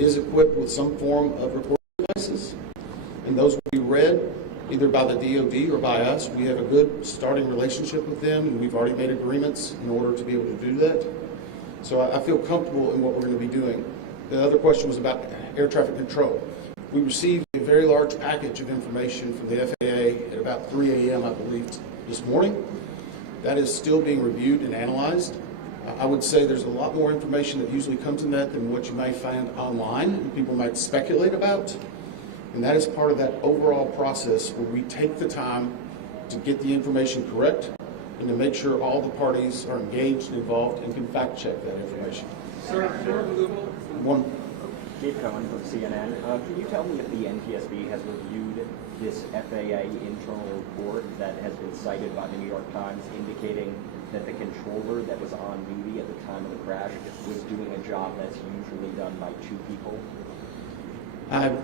is equipped with some form of recording devices, and those will be read either by the DoD or by us. We have a good starting relationship with them, and we've already made agreements in order to be able to do that. So I feel comfortable in what we're going to be doing. The other question was about air traffic control. We received a very large package of information from the FAA at about 3 a.m., I believe, this morning. That is still being reviewed and analyzed. I would say there's a lot more information that usually comes in that than what you may find online and people might speculate about. And that is part of that overall process where we take the time to get the information correct and to make sure all the parties are engaged and involved and can fact check that information. Sir, Dave Cohen from CNN. Can you tell me if the NTSB has reviewed this FAA internal report that has been cited by the New York Times indicating that the controller that was on duty at the time of the crash was doing a job that's usually done by two people?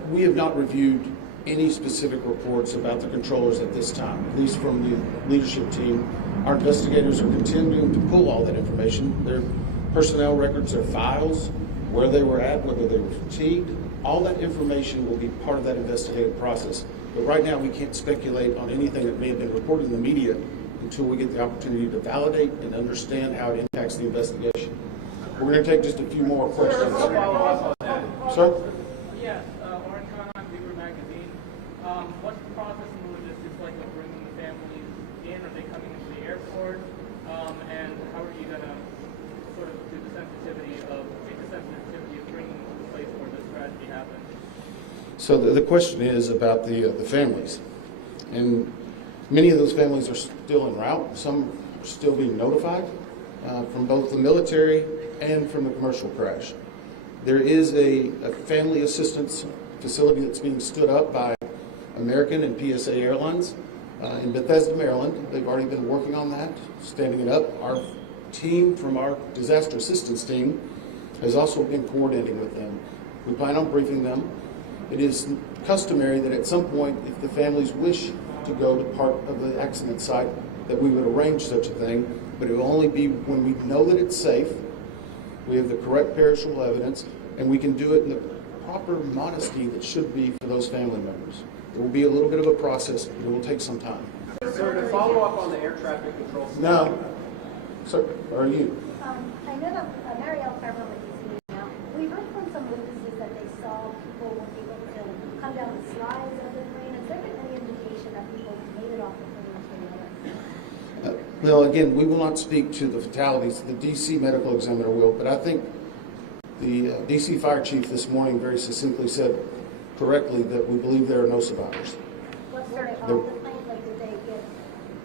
We have not reviewed any specific reports about the controllers at this time, at least from the leadership team. Our investigators are continuing to pull all that information. Their personnel records, their files, where they were at, whether they were fatigued, all that information will be part of that investigative process. But right now we can't speculate on anything that may have been reported in the media until we get the opportunity to validate and understand how it impacts the investigation. We're going to take just a few more questions. Sir? Yes, Warren Khan, Beaver Magazine. What's the process and logistics like of bringing the families in? Are they coming into the airport? And how are you going to sort of do the sensitivity of bringing them to the place where this tragedy happened? So the question is about the families. And many of those families are still en route. Some are still being notified from both the military and from the commercial crash. There is a family assistance facility that's being stood up by American and PSA Airlines in Bethesda, Maryland. They've already been working on that, standing it up. Our team from our disaster assistance team has also been coordinating with them. We plan on briefing them. It is customary that at some point, if the families wish to go to part of the accident site, that we would arrange such a thing, but it will only be when we know that it's safe, we have the correct perishable evidence, and we can do it in the proper modesty that should be for those family members. It will be a little bit of a process, but it will take some time. Sir, to follow up on the air traffic control system. No. Sir, are you? I know that Marielle Carmel is now. We heard from some witnesses that they saw people were able to come down the slides of the plane. Has there been any indication that people made it off the plane? Well, again, we will not speak to the fatalities. The D.C. medical examiner will, but I think the D.C. fire chief this morning very succinctly said correctly that we believe there are no survivors. What's their off the plane? Like, did they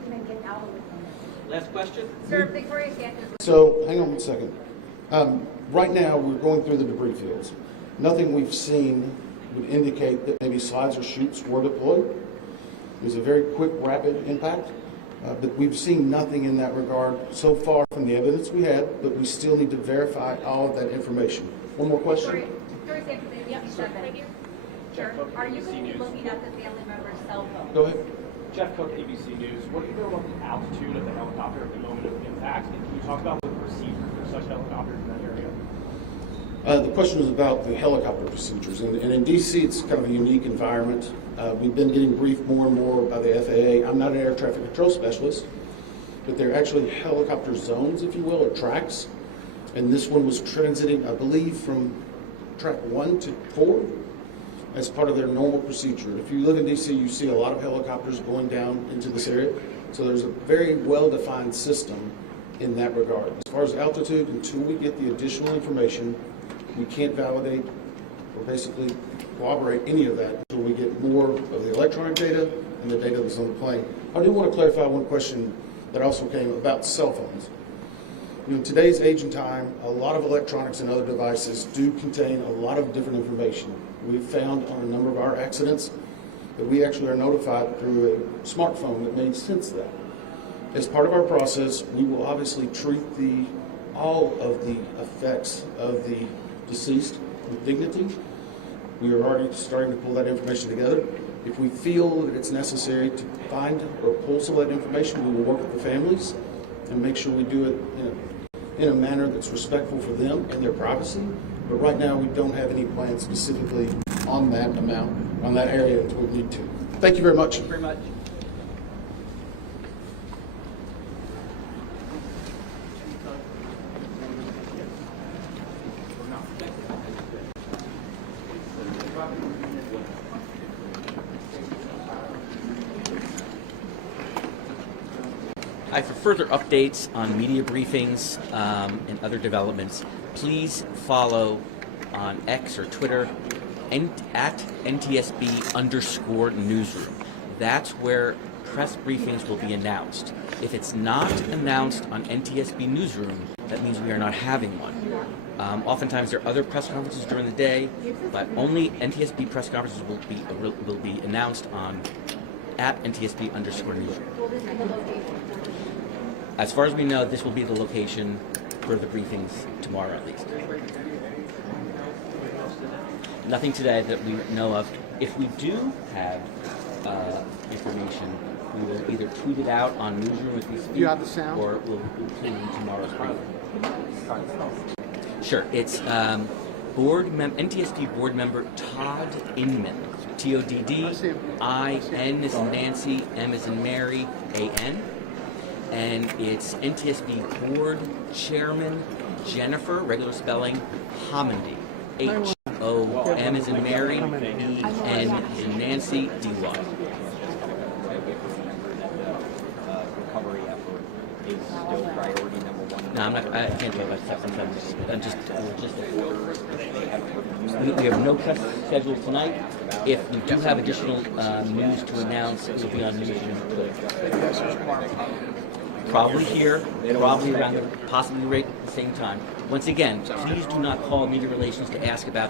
even get out of the plane? Last question. Sir, Victoria Sanchez. So, hang on one second. Right now, we're going through the debris fields. Nothing we've seen would indicate that maybe slides or chutes were deployed. It was a very quick, rapid impact. But we've seen nothing in that regard so far from the evidence we had, but we still need to verify all of that information. One more question? Victoria Sanchez, thank you. Sure. Are you going to be looking at the family member's cell phone? Go ahead. Jeff Cook, ABC News. What do you know about the altitude of the helicopter at the moment of impact? And can you talk about the procedure for such helicopters in that area? The question was about the helicopter procedures. And in D.C., it's kind of a unique environment. We've been getting briefed more and more by the FAA. I'm not an air traffic control specialist, but they're actually helicopter zones, if you will, or tracks. And this one was transiting, I believe, from track 1 to 4 as part of their normal procedure. If you live in D.C., you see a lot of helicopters going down into this area. So there's a very well-defined system in that regard. As far as altitude, until we get the additional information, we can't validate or basically corroborate any of that until we get more of the electronic data and the data that's on the plane. I do want to clarify one question that also came about cell phones. You know, in today's age and time, a lot of electronics and other devices do contain a lot of different information. We've found on a number of our accidents that we actually are notified through a smartphone that made sense of that. As part of our process, we will obviously treat all of the effects of the deceased with dignity. We are already starting to pull that information together. If we feel that it's necessary to find or pull some of that information, we will work with the families and make sure we do it in a manner that's respectful for them and their privacy, But right now, we don't have any plans specifically on that amount, on that area until we need to. Thank you very much. Very much. Hi, for further updates on media briefings and other developments, please follow on X or Twitter at NTSB_newsroom. That's where press briefings will be announced. If it's not announced on NTSB Newsroom, that means we are not having one. Oftentimes there are other press conferences during the day, but only NTSB press conferences will be announced on at NTSB_newsroom. As far as we know, this will be the location for the briefings tomorrow at least. Nothing today that we know of. If we do have information, we will either tweet it out on Newsroom as we speak, you have the sound? or we'll include it in tomorrow's briefing. Sure. It's NTSB board member Todd Inman. TODD. I-N is in Nancy, M is in Mary, A-N. And it's NTSB board chairman Jennifer, regular spelling, Homendy. H-O-M is in Mary, E-N is in Nancy, D-Y. Recovery effort is still priority number one. No, I can't talk about stuff sometimes. I'm just we have no press scheduled tonight. If we do have additional news to announce, it will be on Newsroom. Probably here, probably around possibly right at the same time. Once again, please do not call media relations to ask about